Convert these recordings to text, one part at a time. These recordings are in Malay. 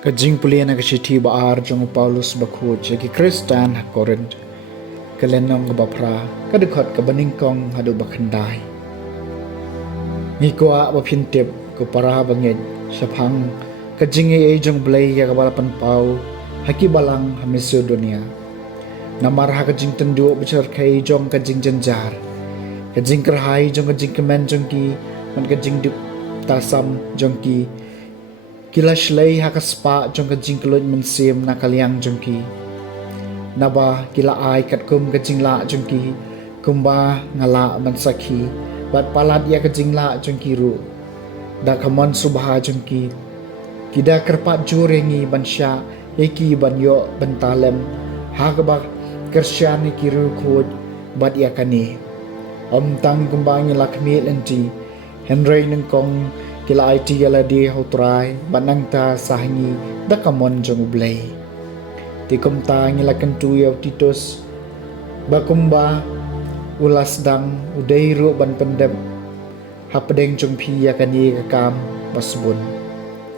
Kajing pulian na kasiti baar jong Paulus bakhu jagi Kristan Korint kalenong kabapra kadukhat kabaningkong hadu bakhandai ngikwa bapintip ko para banged sapang kajing ay jong blay ya kabalapan pau haki balang hamisu dunia namarha kajing tendu bicar kai jong kajing janjar kajing kerhai jong kajing kemen jong ki man kajing duk tasam jong ki kila shlay hakaspa jong kajing kelut mensim na kaliang jong ki naba kila ai kat kum kajing la jong ki kumba ngala mansaki bat palat ya kajing la jong ki ru da kamon subha jong ki kida kerpat jurengi bansya eki banyo bentalem hagaba kersyani ki ru khod bat ya kani om tang kumbangi lakmi lenti henry neng kong kila IT gala di hotrai banang ta sahangi da kamon jong ublay tikom ta ngila kentu yaw titos bakumba ulas dang udairu ban pendem hapdeng jong pi yakani kakam basbun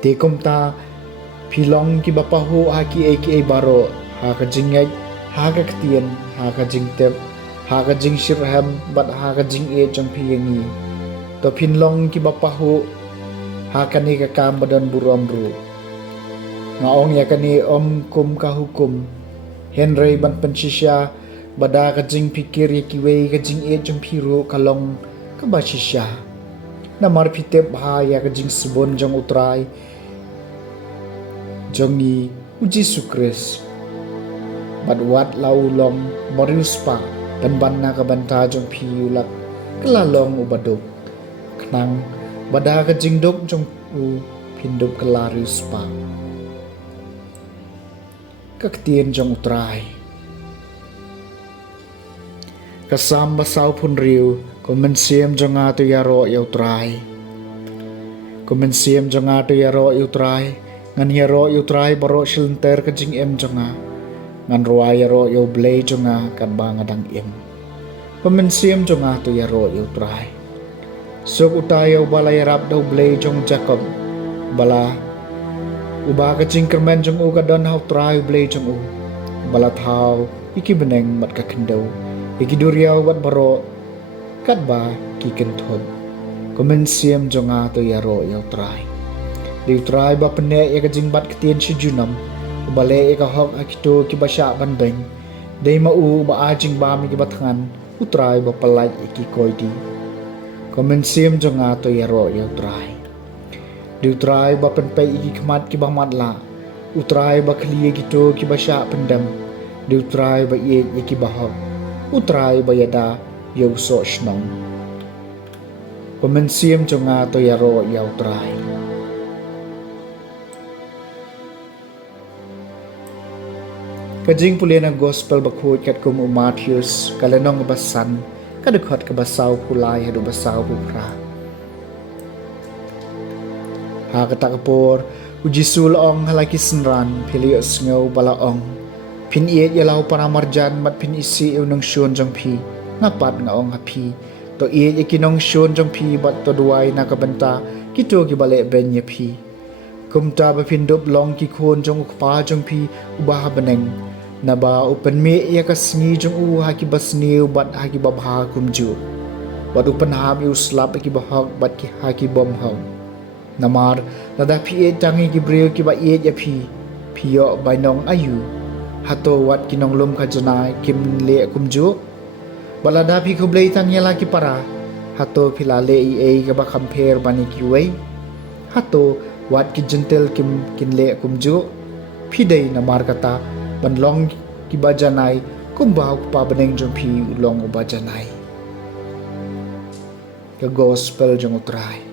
tikom ta pilong ki bapahu haki aka baro ha ka jingay ha ka ktien ha ka jingtep ha ka jing shirham bat ha ka jing e jong pi yangi to pinlong ki bapahu hakani kakam badan buramru ngaong yakani om kum kahukum henry ban pensisya bada kajing pikir yakiwe kajing e jempiru kalong kabasisya namar pitep ha ya kajing sebon jong utrai jongi uji sukres badwat laulong morius pa dan banna kabanta jong piulak kelalong ubaduk kenang bada kajing dok jong u pindup kelaris pa kaktien jong utrai kasam basaw pun riu komensiem jong ato yaro ya utrai komensiem jong ato yaro ya utrai ngan yaro ya utrai baro silenter kajing em jonga ngan roa yaro ya blay jonga kan bangadang em komensiem jong ato yaro ya utrai sok utayaw balay rap daw blay jong Jacob bala uba kajing kermen jong u kadon haw try blay jong u bala thaw iki beneng mat kakendaw iki duryaw bat baro kat ba kikentod komensiem jong ato yaro yaw try di try ba pene ya kajing bat ketien si junam bale ya kahok akito kibasya banbeng day mau ba ajing ba mi kibatangan utray ba palay iki koydi komensiem jong ato yaro ya utrai di utrai ba penpai iki kemat ki bahmat la utrai ba kliye gitu ki basya pendam di utrai ba ye ki bahok utrai ba yada ya uso shnong komensiem jong ato yaro ya utrai kajing pulian ang gospel bakhut kat kum Matthews kalenong basan kadukhat kabasaw pulay hadu basaw pupra ha katakapor uji sulong halaki senran pilio sngaw balaong pin iet yalaw para marjan mat pin isi unong shon jong pi napat nga ong hapi to iet ikinong shon jong pi bat to duay nakabanta kito kibale ben ya pi kumta ba pindup long ki khon jong ukpa jong pi ubah beneng naba upen me ya kasngi jong u haki basniu bat haki babha kumju bat upen ham yu slap ki bahak bat ki haki bom hau namar nada pi e tangi ki breu ki ba e ya pi yo bainong ayu hato wat kinong lum ka janai kim le kumju balada pi kublei tang yala ki para hato philale i ka ba compare bani kiwei hato wat ki gentle kim kinle kumjo phidei na markata banlong ki bajanai kumbau pa baneng jong phi ulong bajanai ka gospel jong utrai